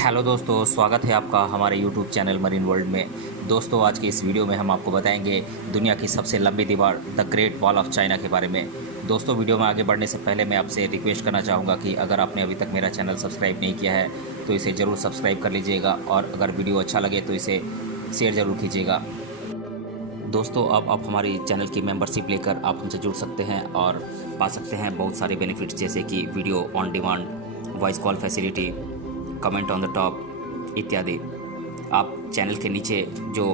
Hello दोस्तों, स्वागत है आपका हमारे यूट्यूब चैनल मरीन वर्ल्ड में। दोस्तों, आज की इस वीडियो में हम आपको बताएंगे दुनिया की सबसे लंबी दीवार the great wall of China के बारे में। दोस्तों, वीडियो में आगे बढ़ने से पहले मैं आपसे रिक्वेस्ट करना चाहूँगा कि अगर आपने अभी तक मेरा चैनल सब्सक्राइब नहीं किया है तो इसे ज़रूर सब्सक्राइब कर लीजिएगा और अगर वीडियो अच्छा लगे तो इसे शेयर ज़रूर कीजिएगा। दोस्तों, अब आप हमारी चैनल की मेंबरशिप लेकर आप हमसे जुड़ सकते हैं और पा सकते हैं बहुत सारे बेनिफिट्स, जैसे कि video on demand, voice call facility, comment on the top इत्यादि। आप चैनल के नीचे जो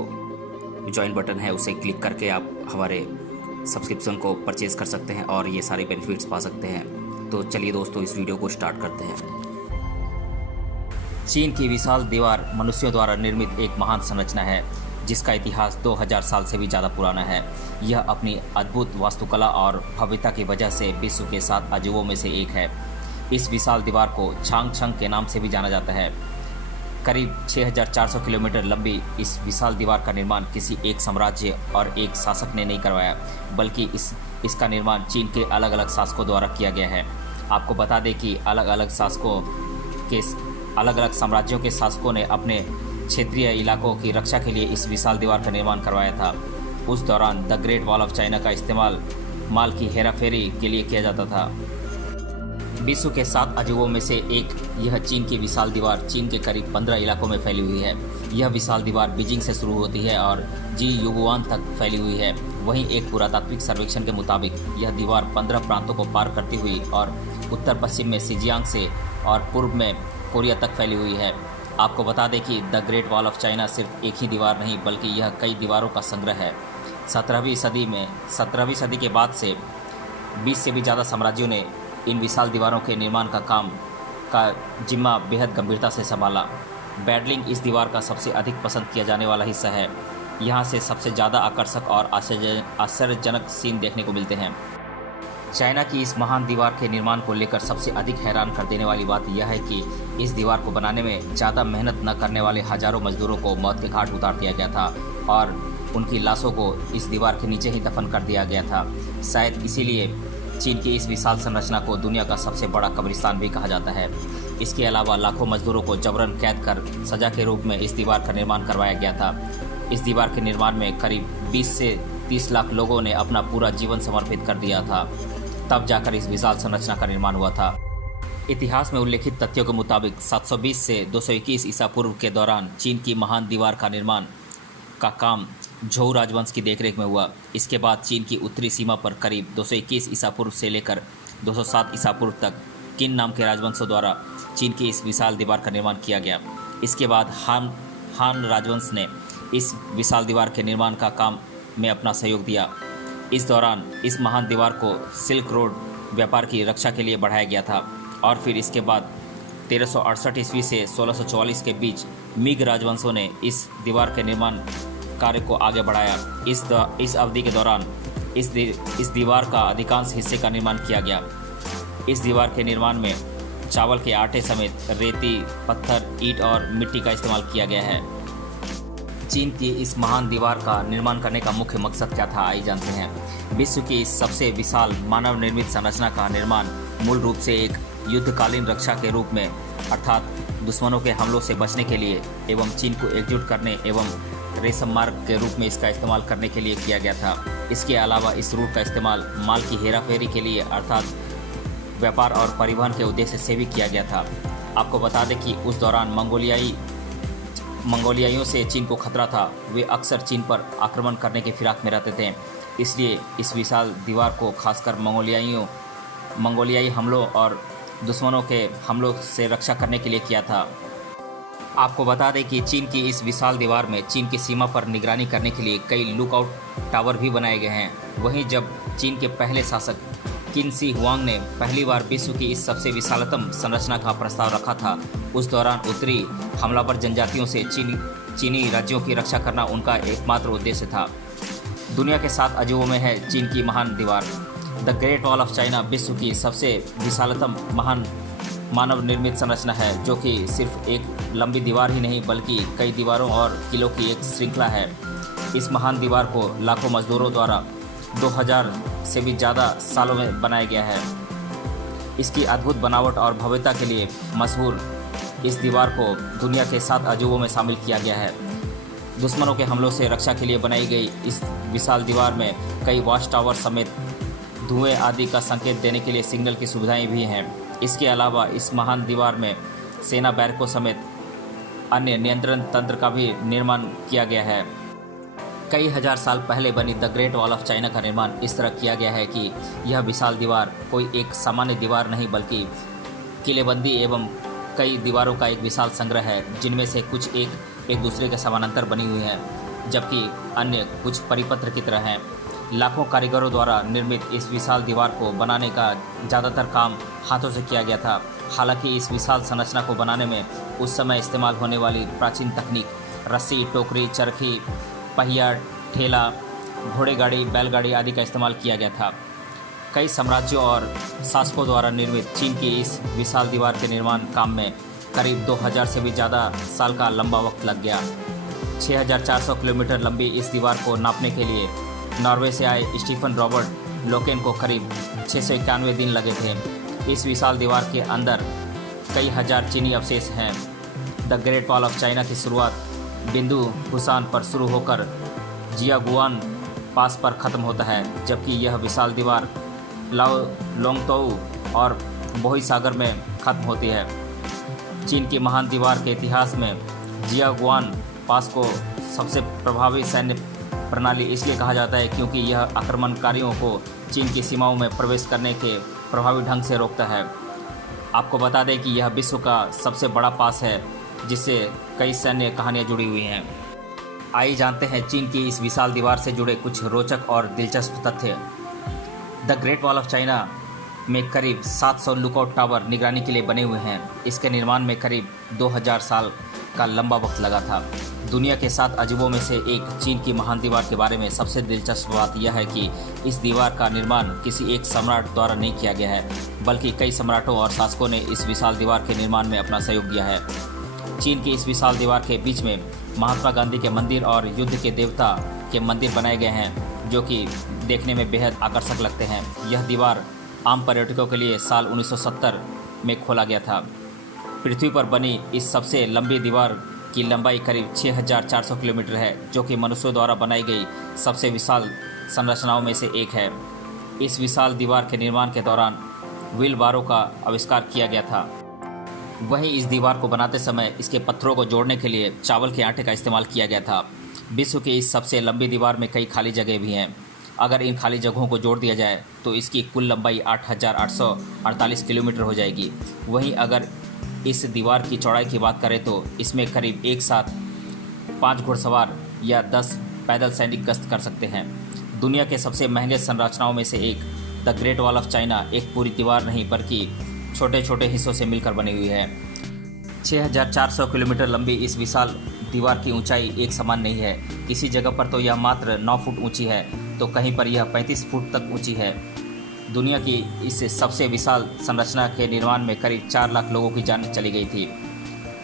ज्वाइन बटन है उसे क्लिक करके आप हमारे सब्सक्रिप्शन को परचेज कर सकते हैं और ये सारे बेनिफिट्स पा सकते हैं। तो चलिए दोस्तों, इस वीडियो को स्टार्ट करते हैं। चीन की विशाल दीवार मनुष्यों द्वारा निर्मित एक महान संरचना है जिसका इतिहास 2000 साल से भी ज़्यादा पुराना है। यह अपनी अद्भुत वास्तुकला और भव्यता की वजह से विश्व के 7 अजूबों में से एक है। इस विशाल दीवार को छांग के नाम से भी जाना जाता है। करीब 6400 किलोमीटर लंबी इस विशाल दीवार का निर्माण किसी एक साम्राज्य और एक शासक ने नहीं करवाया, बल्कि इसका निर्माण चीन के अलग अलग शासकों द्वारा किया गया है। आपको बता दें कि अलग अलग साम्राज्यों के शासकों ने अपने क्षेत्रीय इलाकों की रक्षा के लिए इस विशाल दीवार का निर्माण करवाया था। उस दौरान the great wall of China का इस्तेमाल माल की हेराफेरी के लिए किया जाता था। विश्व के 7 अजूबों में से एक यह चीन की विशाल दीवार चीन के करीब 15 इलाकों में फैली हुई है। यह विशाल दीवार बीजिंग से शुरू होती है और जी युगुआन तक फैली हुई है। वहीं एक पुरातात्विक सर्वेक्षण के मुताबिक यह दीवार 15 प्रांतों को पार करती हुई और उत्तर पश्चिम में सिजियांग से और पूर्व में कोरिया तक फैली हुई है। आपको बता दें कि the great wall of China सिर्फ एक ही दीवार नहीं बल्कि यह कई दीवारों का संग्रह है। 17वीं सदी के बाद से 20 से भी ज़्यादा साम्राज्यों ने इन विशाल दीवारों के निर्माण का जिम्मा बेहद गंभीरता से संभाला। बैडलिंग इस दीवार का सबसे अधिक पसंद किया जाने वाला हिस्सा है। यहाँ से सबसे ज़्यादा आकर्षक और आश्चर्यजनक सीन देखने को मिलते हैं। चाइना की इस महान दीवार के निर्माण को लेकर सबसे अधिक हैरान कर देने वाली बात यह है कि इस दीवार को बनाने में ज़्यादा मेहनत न करने वाले हजारों मजदूरों को मौत के घाट उतार दिया गया था और उनकी लाशों को इस दीवार के नीचे ही दफन कर दिया गया था। शायद इसीलिए चीन की इस विशाल संरचना को दुनिया का सबसे बड़ा कब्रिस्तान भी कहा जाता है। इसके अलावा लाखों मजदूरों को जबरन कैद कर सजा के रूप में इस दीवार का निर्माण करवाया गया था। इस दीवार के निर्माण में करीब 20 से 30 लाख लोगों ने अपना पूरा जीवन समर्पित कर दिया था। तब जाकर इस विशाल संरचना का निर्माण हुआ था। इतिहास में उल्लेखित तथ्यों के मुताबिक 720 से 221 ईसा पूर्व के दौरान चीन की महान दीवार का निर्माण का काम झोउ राजवंश की देखरेख में हुआ। इसके बाद चीन की उत्तरी सीमा पर करीब 221 ईसा पूर्व से लेकर 207 ईसा पूर्व तक किन नाम के राजवंशों द्वारा चीन की इस विशाल दीवार का निर्माण किया गया। इसके बाद हान राजवंश ने इस विशाल दीवार के निर्माण का काम में अपना सहयोग दिया। इस दौरान इस महान दीवार को सिल्क रोड व्यापार की रक्षा के लिए बढ़ाया गया था और फिर इसके बाद 1368 ईस्वी से 1644 के बीच मिग राजवंशों ने इस दीवार के निर्माण कार्य को आगे बढ़ाया। इस अवधि के दौरान इस दीवार का अधिकांश हिस्से का निर्माण किया गया। इस दीवार के निर्माण में चावल के आटे समेत रेती, पत्थर, ईंट और मिट्टी का इस्तेमाल किया गया है। चीन की इस महान दीवार का निर्माण करने का मुख्य मकसद क्या था, आइए जानते हैं। विश्व की इस सबसे विशाल मानव निर्मित संरचना का निर्माण मूल रूप से एक युद्धकालीन रक्षा के रूप में, अर्थात दुश्मनों के हमलों से बचने के लिए एवं चीन को एकजुट करने एवं रेशम मार्ग के रूप में इसका इस्तेमाल करने के लिए किया गया था। इसके अलावा इस रूट का इस्तेमाल माल की हेराफेरी के लिए अर्थात व्यापार और परिवहन के उद्देश्य से भी किया गया था। आपको बता दें कि उस दौरान मंगोलियाइयों से चीन को खतरा था। वे अक्सर चीन पर आक्रमण करने की फिराक में रहते थे, इसलिए इस विशाल दीवार को खासकर मंगोलियाई हमलों और दुश्मनों के हमलों से रक्षा करने के लिए किया था। आपको बता दें कि चीन की इस विशाल दीवार में चीन की सीमा पर निगरानी करने के लिए कई लुकआउट टावर भी बनाए गए हैं। वहीं जब चीन के पहले शासक किन शी हुआंग ने पहली बार विश्व की इस सबसे विशालतम संरचना का प्रस्ताव रखा था, उस दौरान उत्तरी हमलावर जनजातियों से चीनी राज्यों की रक्षा करना उनका एकमात्र उद्देश्य था। दुनिया के 7 अजूबों में है चीन की महान दीवार। The great wall of China विश्व की सबसे विशालतम महान मानव निर्मित संरचना है, जो कि सिर्फ एक लंबी दीवार ही नहीं बल्कि कई दीवारों और किलों की एक श्रृंखला है। इस महान दीवार को लाखों मजदूरों द्वारा 2000 से भी ज़्यादा सालों में बनाया गया है। इसकी अद्भुत बनावट और भव्यता के लिए मशहूर इस दीवार को दुनिया के 7 अजूबों में शामिल किया गया है। दुश्मनों के हमलों से रक्षा के लिए बनाई गई इस विशाल दीवार में कई वॉच टावर समेत धुएं आदि का संकेत देने के लिए सिग्नल की सुविधाएं भी हैं। इसके अलावा इस महान दीवार में सेना बैरकों समेत अन्य नियंत्रण तंत्र का भी निर्माण किया गया है। कई हजार साल पहले बनी the great wall of China का निर्माण इस तरह किया गया है कि यह विशाल दीवार कोई एक सामान्य दीवार नहीं बल्कि किलेबंदी एवं कई दीवारों का एक विशाल संग्रह है, जिनमें से कुछ एक दूसरे के समानांतर बनी हुई हैं, जबकि अन्य कुछ परिपत्र की तरह हैं। लाखों कारीगरों द्वारा निर्मित इस विशाल दीवार को बनाने का ज़्यादातर काम हाथों से किया गया था। हालांकि इस विशाल संरचना को बनाने में उस समय इस्तेमाल होने वाली प्राचीन तकनीक रस्सी, टोकरी, चरखी, पहिया, ठेला, घोड़ेगाड़ी, बैलगाड़ी आदि का इस्तेमाल किया गया था। कई साम्राज्यों और शासकों द्वारा निर्मित चीन की इस विशाल दीवार के निर्माण काम में करीब 2000 से भी ज़्यादा साल का लंबा वक्त लग गया। 6400 किलोमीटर लंबी इस दीवार को नापने के लिए नॉर्वे से आए स्टीफन रॉबर्ट लोकेन को करीब 691 दिन लगे थे। इस विशाल दीवार के अंदर कई हजार चीनी अवशेष हैं। The great wall of China की शुरुआत बिंदु हुसान पर शुरू होकर जियागुआन पास पर ख़त्म होता है, जबकि यह विशाल दीवार लाओ लोंगतोउ और बोही सागर में ख़त्म होती है। चीन की महान दीवार के इतिहास में जियागुआन पास को सबसे प्रभावी सैन्य प्रणाली इसलिए कहा जाता है क्योंकि यह आक्रमणकारियों को चीन की सीमाओं में प्रवेश करने के प्रभावी ढंग से रोकता है। आपको बता दें कि यह विश्व का सबसे बड़ा पास है, जिससे कई सैन्य कहानियाँ जुड़ी हुई हैं। आइए जानते हैं चीन की इस विशाल दीवार से जुड़े कुछ रोचक और दिलचस्प तथ्य। The great wall of China में करीब 700 लुकआउट टावर निगरानी के लिए बने हुए हैं। इसके निर्माण में करीब 2000 साल का लंबा वक्त लगा था। दुनिया के 7 अजूबों में से एक चीन की महान दीवार के बारे में सबसे दिलचस्प बात यह है कि इस दीवार का निर्माण किसी एक सम्राट द्वारा नहीं किया गया है, बल्कि कई सम्राटों और शासकों ने इस विशाल दीवार के निर्माण में अपना सहयोग दिया है। चीन की इस विशाल दीवार के बीच में महात्मा गांधी के मंदिर और युद्ध के देवता के मंदिर बनाए गए हैं, जो कि देखने में बेहद आकर्षक लगते हैं। यह दीवार आम पर्यटकों के लिए साल 1970 में खोला गया था। पृथ्वी पर बनी इस सबसे लंबी दीवार की लंबाई करीब 6400 किलोमीटर है, जो कि मनुष्यों द्वारा बनाई गई सबसे विशाल संरचनाओं में से एक है। इस विशाल दीवार के निर्माण के दौरान व्हील बारों का आविष्कार किया गया था। वहीं इस दीवार को बनाते समय इसके पत्थरों को जोड़ने के लिए चावल के आटे का इस्तेमाल किया गया था। विश्व की इस सबसे लंबी दीवार में कई खाली जगह भी हैं। अगर इन खाली जगहों को जोड़ दिया जाए तो इसकी कुल लंबाई 8848 किलोमीटर हो जाएगी। वहीं अगर इस दीवार की चौड़ाई की बात करें तो इसमें करीब एक साथ 5 घुड़सवार या 10 पैदल सैनिक गश्त कर सकते हैं। दुनिया के सबसे महंगे संरचनाओं में से एक the great wall of China एक पूरी दीवार नहीं बल्कि छोटे छोटे हिस्सों से मिलकर बनी हुई है। 6400 किलोमीटर लंबी इस विशाल दीवार की ऊंचाई एक समान नहीं है। किसी जगह पर तो यह मात्र 9 फुट ऊंची है, तो कहीं पर यह 35 फुट तक ऊंची है। दुनिया की इस सबसे विशाल संरचना के निर्माण में करीब 4 लाख लोगों की जान चली गई थी।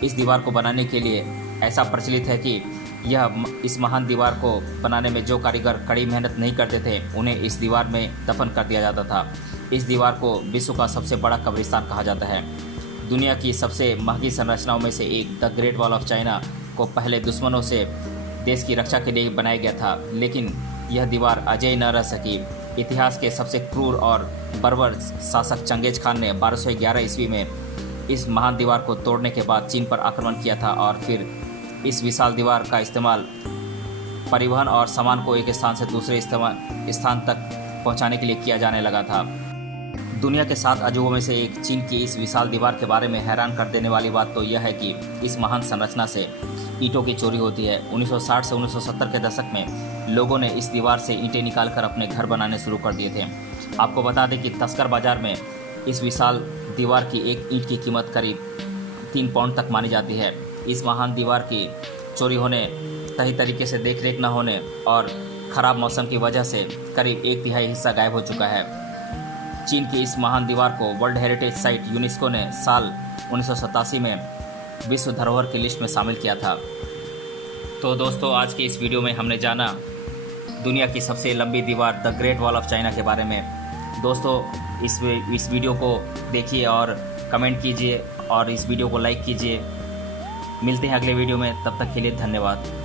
इस दीवार को बनाने के लिए ऐसा प्रचलित है कि इस महान दीवार को बनाने में जो कारीगर कड़ी मेहनत नहीं करते थे, उन्हें इस दीवार में दफन कर दिया जाता था। इस दीवार को विश्व का सबसे बड़ा कब्रिस्तान कहा जाता है। दुनिया की सबसे महंगी संरचनाओं में से एक the great wall of China को पहले दुश्मनों से देश की रक्षा के लिए बनाया गया था, लेकिन यह दीवार अजेय न रह सकी। इतिहास के सबसे क्रूर और बर्बर शासक चंगेज खान ने 1211 ईस्वी में इस महान दीवार को तोड़ने के बाद चीन पर आक्रमण किया था और फिर इस विशाल दीवार का इस्तेमाल परिवहन और सामान को एक स्थान से दूसरे स्थान तक पहुंचाने के लिए किया जाने लगा था। दुनिया के 7 अजूबों में से एक चीन की इस विशाल दीवार के बारे में हैरान कर देने वाली बात तो यह है कि इस महान संरचना से ईंटों की चोरी होती है। 1960 से 1970 के दशक में लोगों ने इस दीवार से ईंटें निकालकर अपने घर बनाने शुरू कर दिए थे। आपको बता दें कि तस्कर बाजार में इस विशाल दीवार की एक ईंट की कीमत करीब 3 पाउंड तक मानी जाती है। इस महान दीवार की चोरी होने, सही तरीके से देखरेख न होने और ख़राब मौसम की वजह से करीब 1/3 हिस्सा गायब हो चुका है। चीन की इस महान दीवार को वर्ल्ड हेरिटेज साइट यूनेस्को ने साल 1987 में विश्व धरोहर की लिस्ट में शामिल किया था। तो दोस्तों, आज की इस वीडियो में हमने जाना दुनिया की सबसे लंबी दीवार the great wall of China के बारे में। दोस्तों, इस वीडियो को देखिए और कमेंट कीजिए और इस वीडियो को लाइक कीजिए। मिलते हैं अगले वीडियो में, तब तक के लिए धन्यवाद।